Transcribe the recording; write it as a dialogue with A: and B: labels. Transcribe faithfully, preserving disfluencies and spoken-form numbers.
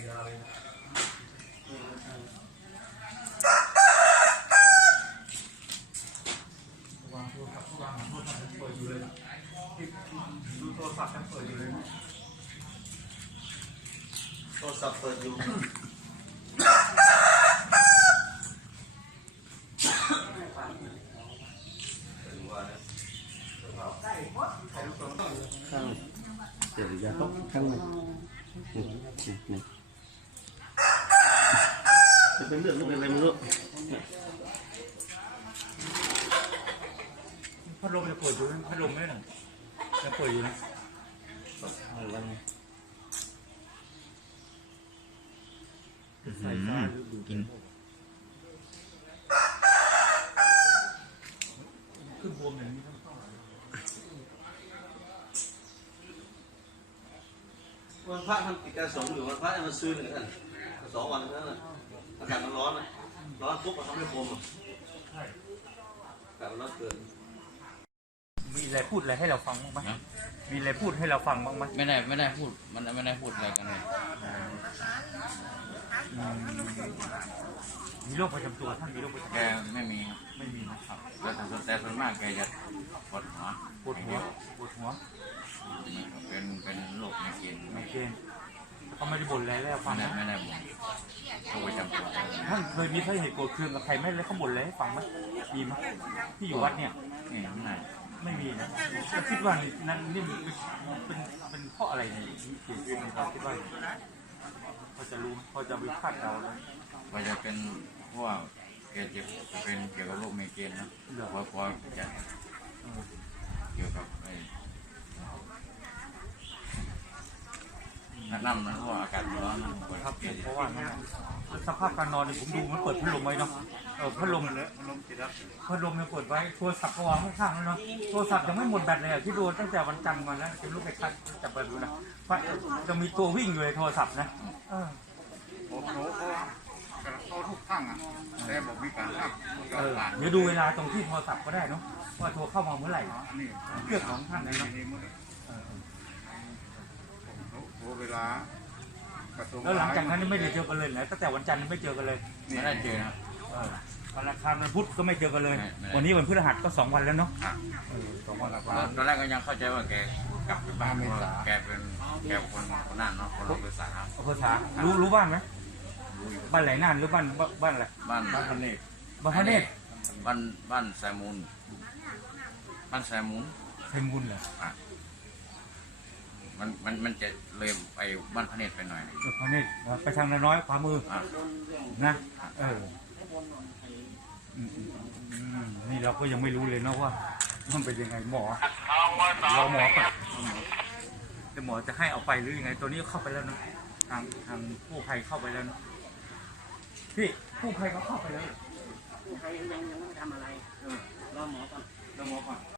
A: วางโทรศัพท์วางโทรศัพท์เปิดอยู่เลยดูโทรศัพท์ยังเปิดอยู่เลย
B: โทรศัพท์เปิดอยู่ข้างเดี๋ยวยาต้องข้างในนี่นี่จะเป็นเรื่องเป็นอะไรไม่รู้
A: พัดลมจะเปิดอยู่นะพัดลมไม่หนังจะเปิดอยู่นะ
B: อะไร
A: ใส่ฟ้ากินขึ้นบวมอย่างนี้
B: วันพระท่านกิจการสงฆ์อยู่วันพระมันซื้อหนึ่งท่านสองวันนั่นแหละอากาศมันร้อนนะร้อนปุ๊บมันทำให้บวมอ่ะ
A: ใช่
B: อากาศมันร้อนเกิน
A: มีอะไรพูดอะไรให้เราฟังบ้างไหมมีอะไรพูดให้เราฟังบ้างไหม
C: ไม่ได้ไม่ได้พูดมันไม่ได้พูดอะไรกันเลย
A: มีโรคประจำตัวท่านมีโรคประจำตัว
C: แกไม่มี
A: ไม่มีนะครับ
C: แต่แต่ส่วนมากแกจะปวดหัว
A: ปวดหัวปวดหัว
C: เป็นเป็นโรคไมเกรน
A: ไมเกรนเขาไม่ได้บ่นอะไรแล้วฟังนะ
C: ไม่ได้บ่นโรคประจำตัว
A: ท่านเคยมีใครเหตุโกรธเคืองกับใครไหมเลยเขาบ่นอะไรให้ฟังไหมมีไหมที่อยู่วัดเนี่ย
C: นี่ไม่
A: ไม่มีนะก็คิดว่านั่นนี่เป็นเป็นเพราะอะไรเนี่ยเกี่ยวกับเราคิดว่าพอจะรู้พอจะวิพากษ์เราเลย
C: ว่าจะเป็นเพราะว่าแกเจ็บจะเป็นเกี่ยวกับโรคไมเกรนนะเพราะเพราะจะเกี่ยวกับไอ้น้ำนะเพราะว่าอากาศร้อน
A: นะครับเพราะว่าสภาพการนอนเนี่ยผมดูมันเปิดพัดลมไว้เนาะเออพัดลมพัดลมเนี่ยเปิดไว้โทรศัพท์ก็วางข้างๆแล้วเนาะโทรศัพท์ยังไม่หมดแบตเลยอ่ะที่ดูตั้งแต่วันจันทร์มาแล้วจะรู้ไปคัดจับไปดูนะจะมีตัววิ่งอยู่ในโทรศัพท์นะเออ
D: โอ้โหเขาทุกข้างอ่ะแต่บอกมีการข้าง
A: เออเดี๋ยวดูเวลาตรงที่โทรศัพท์ก็ได้เนาะว่าโทรเข้ามาเมื่อไหร่เครื่องของท่านเลยเนาะ
D: เวลา
A: แล้วหลังจากนั้นไม่ได้เจอกันเลยนะตั้งแต่วันจันทร์ไม่เจอกันเลย
C: ไม่ได้เจอนะ
A: วันอังคารวันพุธก็ไม่เจอกันเลยวันนี้วันพฤหัสก็สองวันแล้วเนาะ
C: สองวันแล้วตอนแรกก็ยังเข้าใจว่าแกกลับไปบ้านแกเป็นแกคนคนนั่นเนาะคนภาษา
A: ภาษารู้รู้บ้านไหมบ้านไหนน่านหรือบ้านบ้านอะไร
C: บ้านบ้านพระเนตร
A: บ้านพระเนตร
C: บ้านบ้านแซมูลบ้านแซมูล
A: แซมูลเหรอ
C: มันมันมันจะเลยไปบ้านพระเนตรไปหน่อย
A: พระเนตรไปทางน้อยขวามือนะเออนี่เราก็ยังไม่รู้เลยนะว่ามันเป็นยังไงหมอรอหมอก่อนแต่หมอจะให้เอาไปหรือยังไงตัวนี้เข้าไปแล้วนะทางทางผู้ภัยเข้าไปแล้วนะพี่ผู้ภัยเขาเข้าไปแล้ว
E: ผู้ภัยยังยังไม่ทำอะไรรอหมอก่อน
A: รอหมอก่อน